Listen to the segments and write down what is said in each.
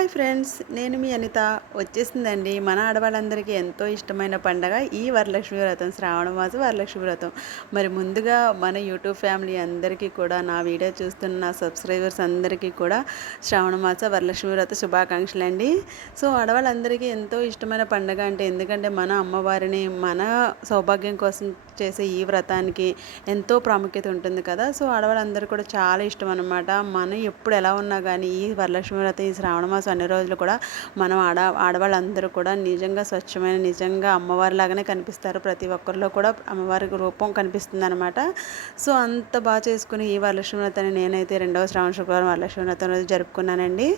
Hi friends, నేను మీ అనిత. వచ్చేసిందండి మన ఆడవాళ్ళందరికీ ఎంతో ఇష్టమైన పండగ ఈ వరలక్ష్మి వ్రతం, శ్రావణ మాసం వరలక్ష్మి వ్రతం. మరి ముందుగా మన యూట్యూబ్ ఫ్యామిలీ అందరికీ కూడా, నా వీడియో చూస్తున్న సబ్స్క్రైబర్స్ అందరికీ కూడా శ్రావణ మాస వరలక్ష్మి వ్రత శుభాకాంక్షలు అండి. సో ఆడవాళ్ళందరికీ ఎంతో ఇష్టమైన పండగ అంటే, ఎందుకంటే మన అమ్మవారిని మన సౌభాగ్యం కోసం చేసే ఈ వ్రతానికి ఎంతో ప్రాముఖ్యత ఉంటుంది కదా. సో ఆడవాళ్ళందరూ కూడా చాలా ఇష్టం అనమాట. మనం ఎప్పుడు ఎలా ఉన్నా కానీ ఈ వరలక్ష్మి వ్రతం, ఈ శ్రావణ మాసం అన్ని రోజులు కూడా మనం ఆడవాళ్ళందరూ కూడా నిజంగా స్వచ్ఛమైన, నిజంగా అమ్మవారిలాగానే కనిపిస్తారు. ప్రతి ఒక్కరిలో కూడా అమ్మవారి రూపం కనిపిస్తుంది అనమాట. సో అంత బాగా చేసుకుని ఈ వరలక్ష్మి వ్రతాన్ని నేనైతే రెండవ శ్రావణ శుక్రవారం వరలక్ష్మి వ్రతం రోజు జరుపుకున్నానండి.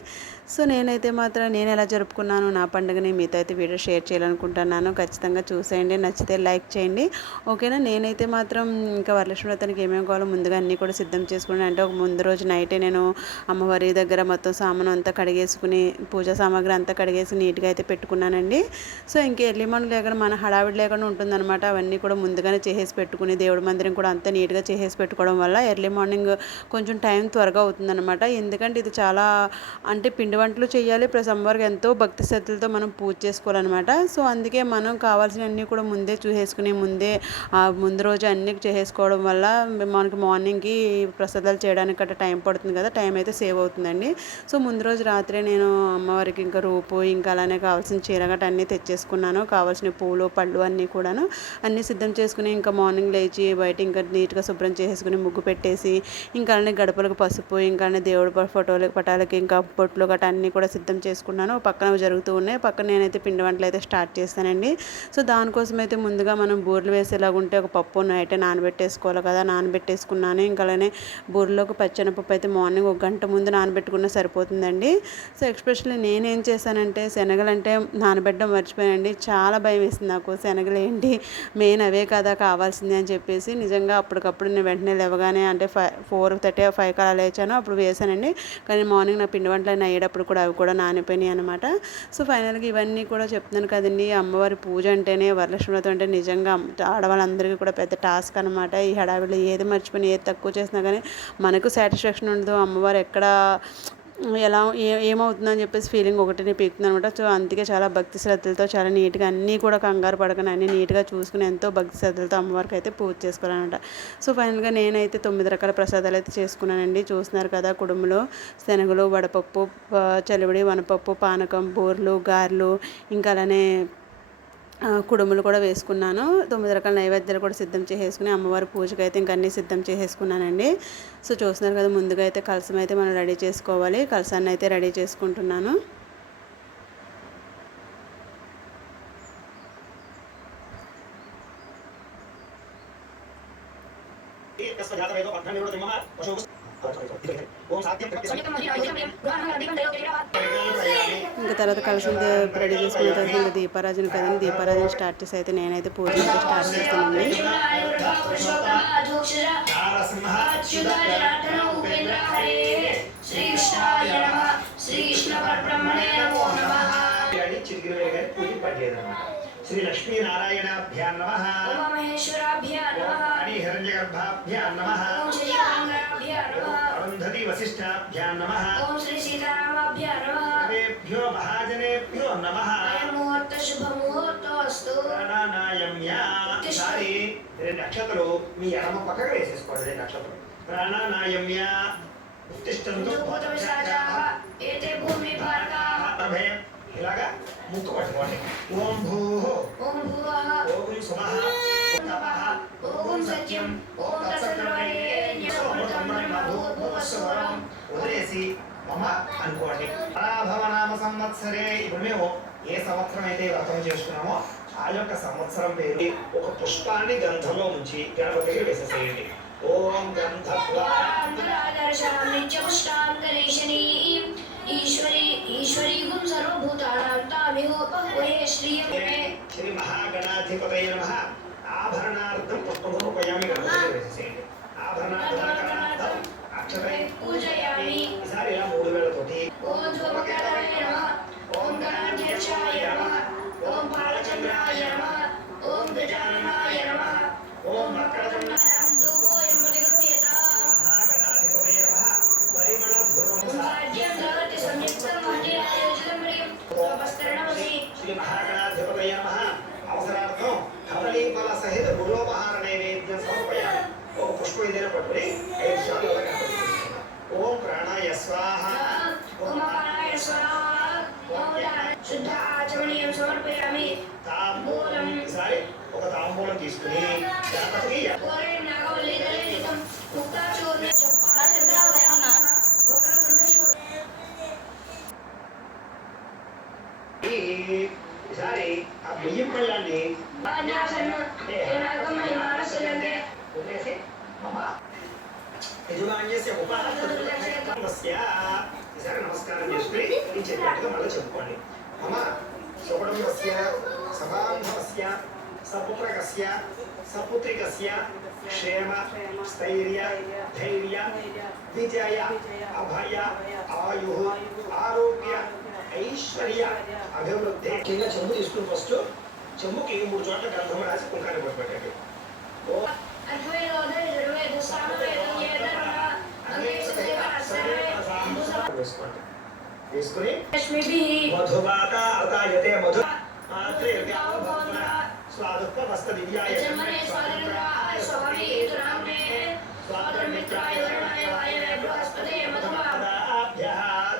సో నేనైతే మాత్రం నేను ఎలా జరుపుకున్నాను నా పండుగని మీతో అయితే వీడియో షేర్ చేయాలనుకుంటున్నాను. ఖచ్చితంగా చూసేయండి, నచ్చితే లైక్ చేయండి, ఓకేనా. నేనైతే మాత్రం ఇంకా వరలక్ష్మి వ్రతానికి ఏమేమి కావాలో ముందుగా అన్నీ కూడా సిద్ధం చేసుకుని, అంటే ఒక ముందు రోజు నైటే నేను అమ్మవారి దగ్గర మొత్తం సామాను అంతా కడిగేసుకుని, పూజా సామాగ్రి అంతా కడిగేసి నీట్గా అయితే పెట్టుకున్నానండి. సో ఇంక ఎర్లీ మార్నింగ్ లేకుండా మన హడావిడి లేకుండా ఉంటుందన్నమాట. అవన్నీ కూడా ముందుగానే చేసేసి పెట్టుకుని, దేవుడి మందిరం కూడా అంతా నీట్గా చేసేసి పెట్టుకోవడం వల్ల ఎర్లీ మార్నింగ్ కొంచెం టైం త్వరగా అవుతుందన్నమాట. ఎందుకంటే ఇది చాలా అంటే పిండి వంటలు చేయాలి, ప్లస్ అమ్మవారికి ఎంతో భక్తి శ్రద్ధలతో మనం పూజ చేసుకోవాలన్నమాట. సో అందుకే మనం కావాల్సినవన్నీ కూడా ముందే చూసేసుకుని, ముందు రోజు అన్నీ చేసేసుకోవడం వల్ల మనకి మార్నింగ్కి ప్రసాదాలు చేయడానికి గట్రా టైం పడుతుంది కదా, టైం అయితే సేవ్ అవుతుందండి. సో ముందు రోజు రాత్రే నేను అమ్మవారికి ఇంకా రూపు, ఇంకా అలానే కావాల్సిన చీర గట్ట అన్నీ తెచ్చేసుకున్నాను. కావాల్సిన పూలు, పళ్ళు అన్నీ కూడాను అన్నీ సిద్ధం చేసుకుని, ఇంకా మార్నింగ్ లేచి బయట ఇంకా నీట్గా శుభ్రం చేసేసుకుని, ముగ్గు పెట్టేసి, ఇంకా అలానే గడపలకు పసుపు, ఇంకా దేవుడి పటాలకి ఇంకా పొట్లు గట్ట అన్నీ కూడా సిద్ధం చేసుకున్నాను. పక్కన జరుగుతూ ఉన్నాయి. పక్కన నేనైతే పిండి వంటలు అయితే స్టార్ట్ చేస్తానండి. సో దానికోసం అయితే ముందుగా మనం బూరెలు వేసేలాగా ఉంటే ఒక పప్పు నైటే నానబెట్టేసుకోవాలి కదా, నానబెట్టేసుకున్నాను. ఇంకా అలానే బూరెలోకి పచ్చెనపప్పు అయితే మార్నింగ్ ఒక గంట ముందు నానబెట్టుకున్నా సరిపోతుందండి. సో ఎక్స్పెషల్లీ నేనేం చేశానంటే, శనగలంటే నానబెట్టడం మర్చిపోయానండి. చాలా భయం వేసింది నాకు, శనగలు ఏంటి మెయిన్ అవే కదా కావాల్సింది అని చెప్పేసి. నిజంగా అప్పటికప్పుడు నేను వెంటనే లేవగానే అంటే 4:30 5 కలా లేచాను, అప్పుడు వేసానండి. కానీ మార్నింగ్ నా పిండి వంటలు అయ్యేటప్పుడు కూడా అవి కూడా నానిపోయినాయి అనమాట. సో ఫైనల్గా ఇవన్నీ కూడా చెప్తున్నాను కదండి, అమ్మవారి పూజ అంటేనే, వరలక్ష్మి వ్రతం అంటే నిజంగా ఆడవాళ్ళందరికీ కూడా పెద్ద టాస్క్ అనమాట. ఈ హడావిడిలో ఏది మర్చిపోయినా, ఏది తక్కువ చేసినా కానీ మనకు సాటిస్ఫాక్షన్ ఉండదు. అమ్మవారు ఎక్కడ ఎలా ఏమవుతుందని చెప్పేసి ఫీలింగ్ ఒకటిని పీకుతుంది అనమాట. సో అందుకే చాలా భక్తి శ్రద్ధలతో, చాలా నీట్గా అన్నీ కూడా కంగారు పడకుండా అన్నీ నీట్గా చూసుకుని, ఎంతో భక్తి శ్రద్ధలతో అమ్మవారికి అయితే పూజ చేసుకోవాలన్నమాట. సో ఫైనల్గా నేనైతే 9 రకాల ప్రసాదాలు అయితే చేసుకున్నానండి. చూస్తున్నారు కదా, కుడుములు, శనగలు, వడపప్పు, చలివిడి, వనపప్పు, పానకం, బూరెలు, గారెలు, ఇంకా అలానే కుడుములు కూడా వేసుకున్నాను. 9 రకాల నైవేద్యాలు కూడా సిద్ధం చేసేసుకుని అమ్మవారి పూజకి అయితే ఇంక అన్నీ సిద్ధం చేసేసుకున్నానండి. సో చూస్తున్నారు కదా, ముందుగా అయితే కలసం అయితే మనం రెడీ చేసుకోవాలి. కలసాన్ని అయితే రెడీ చేసుకుంటున్నాను. ఇంకా తర్వాత కలిసి రెడీ చేసుకున్న తర్వాత ఇంకా దీపారాజన కదండి, దీపారాజన స్టార్ట్ చేసి అయితే నేనైతే పూజ అయితే స్టార్ట్ చేస్తానండి. శ్రీ లక్ష్మీనారాయణాభ్యా నమః, హరి హిరణ్యగర్భాభ్యా నమః, అరుంధతి వశిష్ఠాభ్యా నమః, దేవేభ్యో మహాజనేభ్యో నమః. ప్రాణానాయమ్యారి 2 అక్షతలు మీ ఎడమ పక్కకు వేసేసుకోండి. 2 అక్షతలు ప్రాణానాయమ్య ఉత్తిష్టంతు ఇలాగా ముక్కు పట్టుకోండి. ఓం భూ, ఓం సుమః, ఓం తపః, ఓం సత్యం, ఓం వదిలేసి మమ అనుకోండి. పరాభవనామ సంవత్సరే, ఇప్పుడు మేము ఏ సంవత్సరం అయితే వ్రతం చేసుకున్నామో ఆ యొక్క సంవత్సరం పేరు ఒక పుష్పాన్ని గంధంలో ఉంచి గణపతికి వేసేసేయండి. ఓం శ్రీ మహాగణాధిపతయ నమః. ఆభరణార్థం పుష్పరూపయామి, గణపతికి వేసేసేయండి. ఆభరణార్థం అక్షతై పూజయామి. ఈసారి ఇలా 3 వేలతోటి ఓం ధూమకేతవే నమః, ఓం గణాధ్యక్షాయ నమః, ఓం బాలచంద్రాయ నమః, ఓం గజాననాయ నమః, ఓం వక్రతుండాయ మహాగణాధిపతయ నమః. పరిమళ ధూపం శ్రీ మహాగణాధిపతయ నమః. అవసరార్థం కదలీఫల సహిత గురోపహార నైవేద్యం సమర్పయామి. ఒక పుష్పం ఏదైనా పట్టుకుని 5 సార్లు అలాగే అర్పించుకోండి. ఓం ప్రాణాయ స్వాహ. ఓం ప్రాణాయ స్వాహ. ఓం శుద్ధ ఆచమనీయం సమర్పయామి. తాంబూలం ఈసారి ఒక తాంబూలం తీసుకుని గణపతికి ఓరే నాగవల్లి దళితం ముక్తాచూర్ణ చప్పాచంద్రావయన వక్రతుండశూర్. ఈసారి ఆ బియ్యం పళ్ళాన్ని వాన్యాసన్న ఏనాగమై మానసలందే వదిలేసి మమ యజమాన్యస్య ఉపాసనస్య ఈసారి నమస్కారం చేసుకుని నేను చెప్పినట్టుగా మళ్ళీ చెప్పుకోండి. మమ సుకుటుంబస్య సబాంధవస్య సపుత్రకస్య సపుత్రికస్య క్షేమ స్థైర్య ధైర్య విజయ అభయ ఆయు ఆరోగ్య ఐశ్వర్య అభివృద్ధి. కింద చెంబు తీసుకుని ఫస్ట్ చెంబుకి 3 చోట్ల గంధం రాసి కుంకాన్ని పట్టుపెట్టండి. వేసుకోండి. వేసుకుని మధువాత అతాయతే మధు స్వాదుపస్త దివ్యాయ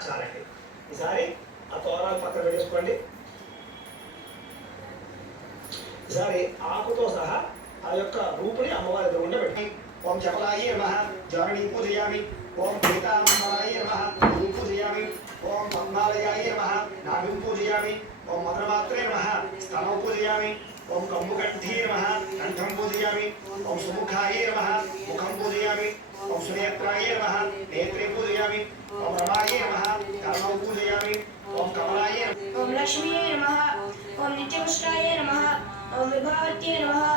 చాలండి. ఈసారి ఆ తోరాలు పక్కన పెట్టేసుకోండి. ఈసారి ఆకుతో సహా ఆ యొక్క రూపుని అమ్మవారి ఎదురుగుండా పెట్టి ఓం చపలాయి నమః జారణి పూజయామి. ఓం పీతాంబరాయ నమః పూజయామి. ఓం పద్మాలయాయ నమః నాభిం పూజయామి. ఓం మధురమాత్రే నమః స్తనౌ పూజయామి. ఓం కంబుకంఠీ నమః కంఠం పూజయామి. ఓం సుముఖాయ నమః ముఖం పూజయామి. ఓం సునేత్రాయ నమః నేత్రే పూజయామి. ఓం రమాయ నమః కర్ణౌ పూజయామి. ఓం కమలాయ ఓం లక్ష్మీయే నమః. ఓం నిత్యపుష్టాయ నమః. ఓం విభావత్యే నమః.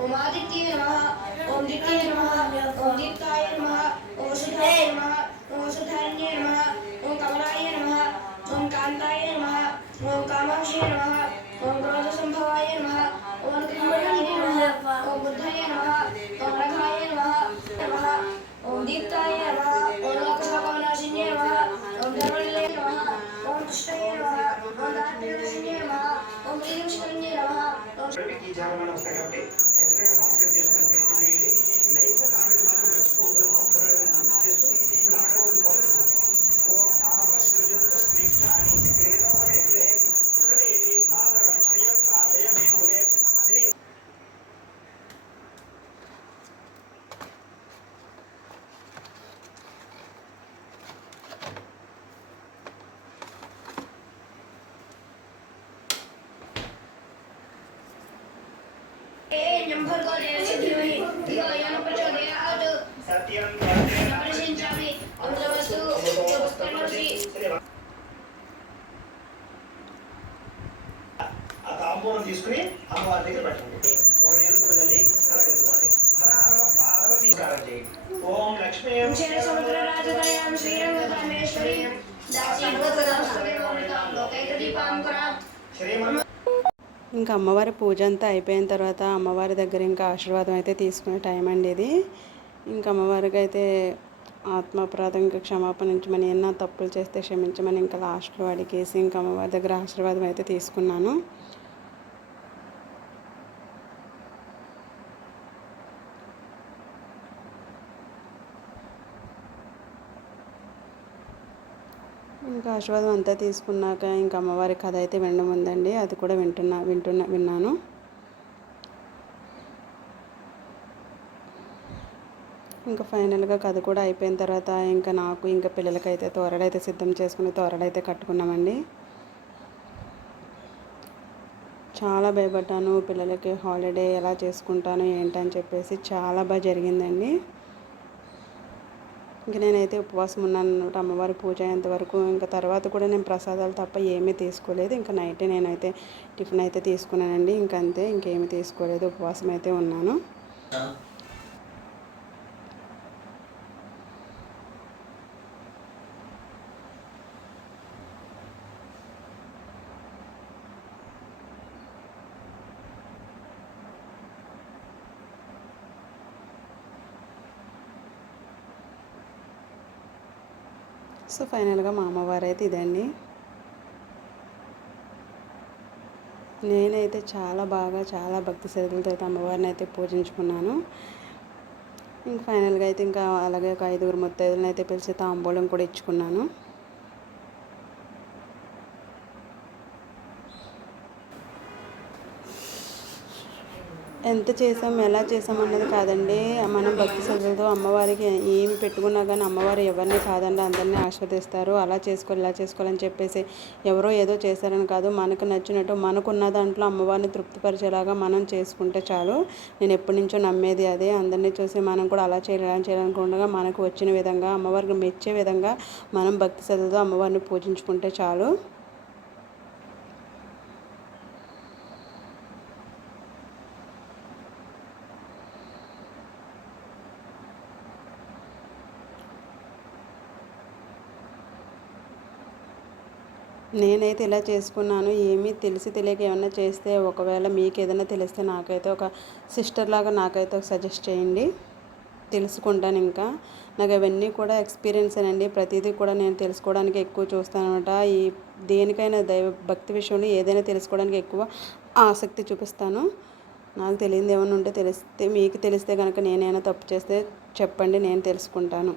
ఓం ఆదిత్యే నమః. ఓం దిత్యే నమః. ఓం దీప్తాయ నమః. ఓం సుధాయ నమః. ఓం సుధారణ్యే నమః. ఓం కమలాయ నమః. ఓం కాంతాయ నమః. ఓం కామాక్షే నమః. ఓం క్రోధసంభవాయ నమః. ఓం క్రిమణాయ నమః. ఓం బుద్ధాయ నమః. ఓం రఘాయ నమః. ఓం దీప్తాయ నమః. ఓం లోకసభానాశిన్యే నమః. ఓం ధర్మనిలయ నమః. ఓం కృష్ణాయ నమః. ఓం దారిద్ర్యనాశిన్యే నమః. ఓం శ్రీకృష్ణాయ నమః. ఓం ఈ జాగరణ వస్తాయి కాబట్టి ఖచ్చితంగా సబ్స్క్రైబ్ చేసుకుని ప్రయత్నం చేయండి. లైక్ కామెంట్ మాత్రం మర్చిపోవద్దు. ఒకసారి గుర్తు చేస్తూ ఇప్పుడు ఆడవద్దు బాగుంటుంది. ఓం ఆపశ్రజంతో స్నిగ్ధాని చక్రేతోహమేగ్రే ఉదరేది మాతరవిషయం పాదయమే ములే శ్రీ भर्गो देवस्य धीमहि धियो यो न प्रचोदयात्. సత్యం न प्रसिञ्चामि अमृतमस्तु योगस्तनोषि. ఆ తాంబూలం తీసుకుని అమ్మవారి దగ్గర పెట్టండి. ఒక ఏనుగు తల్లి కలకెత్తుకోండి. హర హర పార్వతీ కారం చేయండి. ఓం లక్ష్మీ क्षीरसमुद्रराजतनयां श्रीरङ्गधामेश्वरीं दासीभूतदास्तवेमोनितां लोकैकदीपाङ्कुरां. శ్రీమన్ ఇంకా అమ్మవారి పూజ అంతా అయిపోయిన తర్వాత అమ్మవారి దగ్గర ఇంకా ఆశీర్వాదం అయితే తీసుకునే టైం అండి ఇది. ఇంకా అమ్మవారికి అయితే ఆత్మప్రాధం ఇంకా క్షమాపణించమని ఏమన్నా తప్పులు చేస్తే క్షమించమని ఇంకా లాస్ట్లో అడిగేసి ఇంకా అమ్మవారి దగ్గర ఆశీర్వాదం అయితే తీసుకున్నాను. ఇంకా ఆశీర్వాదం అంతా తీసుకున్నాక ఇంకా అమ్మవారి కథ అయితే వినముందండి. అది కూడా విన్నాను. ఇంకా ఫైనల్గా కథ కూడా అయిపోయిన తర్వాత ఇంకా నాకు ఇంకా పిల్లలకైతే తోరడైతే సిద్ధం చేసుకుని తోరడైతే కట్టుకున్నామండి. చాలా భయపడ్డాను, పిల్లలకి హాలిడే ఎలా చేసుకుంటాను ఏంటని చెప్పేసి. చాలా బాగా జరిగిందండి. ఇంక నేనైతే ఉపవాసం ఉన్నాను అన్నమాట అమ్మవారి పూజ అయ్యేంత వరకు. ఇంకా తర్వాత కూడా నేను ప్రసాదాలు తప్ప ఏమీ తీసుకోలేదు. ఇంకా నైటే నేనైతే టిఫిన్ అయితే తీసుకున్నానండి. ఇంకంతే, ఇంకేమీ తీసుకోలేదు, ఉపవాసం అయితే ఉన్నాను. సో ఫైనల్గా మా అమ్మవారు అయితే ఇదండి. నేనైతే చాలా భక్తి శ్రద్ధలతో అయితే అమ్మవారిని అయితే పూజించుకున్నాను. ఇంక ఫైనల్గా అయితే ఇంకా అలాగే ఒక 5గురు ముత్తైదులను అయితే పిలిచి తాంబూలం కూడా ఇచ్చుకున్నాను. ఎంత చేసాం ఎలా చేసాం అన్నది కాదండి, మనం భక్తి శ్రద్ధలతో అమ్మవారికి ఏమి పెట్టుకున్నా కానీ అమ్మవారు ఎవరిని కాదండి, అందరినీ ఆశీర్వదిస్తారు. అలా చేసుకోవాలి ఇలా చేసుకోవాలని చెప్పేసి ఎవరో ఏదో చేశారని కాదు, మనకు నచ్చినట్టు మనకున్న దాంట్లో అమ్మవారిని తృప్తిపరిచేలాగా మనం చేసుకుంటే చాలు. నేను ఎప్పటి నుంచో నమ్మేది అదే. అందరినీ చూసి మనం కూడా అలా చేయాలనుకుండగా మనకు వచ్చిన విధంగా అమ్మవారికి మెచ్చే విధంగా మనం భక్తి శ్రద్ధలతో అమ్మవారిని పూజించుకుంటే చాలు. నేనైతే ఇలా చేసుకున్నాను. ఏమీ తెలిసి తెలియక ఏమన్నా చేస్తే, ఒకవేళ మీకు ఏదైనా తెలిస్తే నాకైతే ఒక సిస్టర్ లాగా నాకైతే ఒక సజెస్ట్ చేయండి, తెలుసుకుంటాను. ఇంకా నాకు అవన్నీ కూడా ఎక్స్పీరియన్సేనండి. ప్రతిదీ కూడా నేను తెలుసుకోవడానికి ఎక్కువ చూస్తానన్నమాట. ఈ దేనికైనా భక్తి విషయంలో ఏదైనా తెలుసుకోవడానికి ఎక్కువ ఆసక్తి చూపిస్తాను. నాకు తెలియనిది ఏమైనా ఉంటే తెలిస్తే, మీకు తెలిస్తే కనుక నేనైనా తప్పు చేస్తే చెప్పండి, నేను తెలుసుకుంటాను.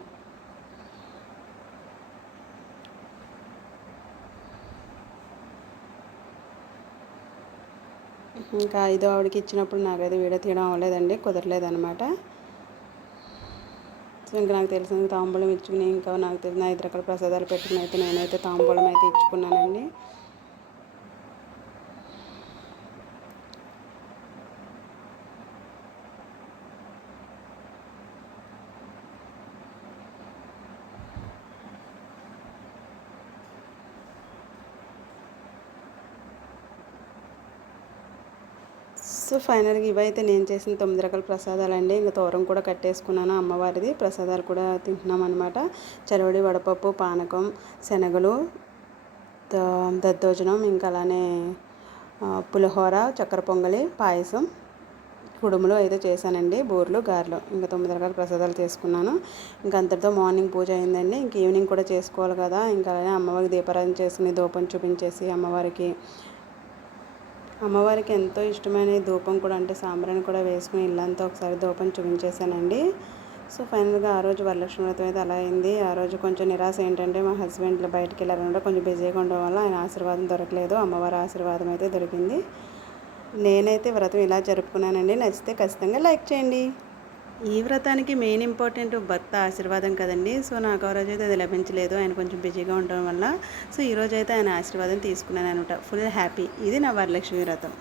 ఇంకా ఐదో ఆవిడకి ఇచ్చినప్పుడు నాకైతే వీడియో తీయడం అవ్వలేదండి, కుదరలేదనమాట. సో ఇంకా నాకు తెలిసిన తాంబూలం ఇచ్చుకుని, ఇంకా నాకు తెలిసిన 5 రకాల ప్రసాదాలు పెట్టుకుని అయితే నేనైతే తాంబూలం అయితే ఇచ్చుకున్నానండి. సో ఫైనల్గా ఇవైతే నేను చేసిన 9 రకాల ప్రసాదాలండి. ఇంకా తోరం కూడా కట్టేసుకున్నాను అమ్మవారిది. ప్రసాదాలు కూడా తింటున్నాం అనమాట. చరవడి, వడపప్పు, పానకం, శనగలు, దద్దోజనం, ఇంకా అలానే పులిహోర, చక్కెర పొంగలి, పాయసం, కుడుములు అయితే చేశానండి. బూర్లు, గారెలు, ఇంకా 9 రకాల ప్రసాదాలు చేసుకున్నాను. ఇంకా అంతటితో మార్నింగ్ పూజ అయిందండి. ఇంక ఈవినింగ్ కూడా చేసుకోవాలి కదా. ఇంకా అలానే అమ్మవారికి దీపారాధన చేసుకుని ధూపం చూపించేసి అమ్మవారికి ఎంతో ఇష్టమైన ధూపం కూడా, అంటే సాంబ్రాణి కూడా వేసుకుని ఇల్లంతా ఒకసారి ధూపం చూపించేశానండి. సో ఫైనల్గా ఆ రోజు వరలక్ష్మి వ్రతం అయితే అలా అయింది. ఆ రోజు కొంచెం నిరాశ ఏంటంటే మా హస్బెండ్ బయటికి వెళ్ళారనమాట. కొంచెం బిజీగా ఉండడం వల్ల ఆయన ఆశీర్వాదం దొరకలేదు. అమ్మవారి ఆశీర్వాదం అయితే దొరికింది. నేనైతే వ్రతం ఇలా జరుపుకున్నానండి. నచ్చితే ఖచ్చితంగా లైక్ చేయండి. ఈ వ్రతానికి మెయిన్ ఇంపార్టెంట్ భర్త ఆశీర్వాదం కదండి. సో నాకు ఆ రోజు అయితే అది లభించలేదు, ఆయన కొంచెం బిజీగా ఉండడం వల్ల. సో ఈరోజు అయితే ఆయన ఆశీర్వాదం తీసుకున్నాను అనమాట. Full happy. ఇది నా వరలక్ష్మి వ్రతం.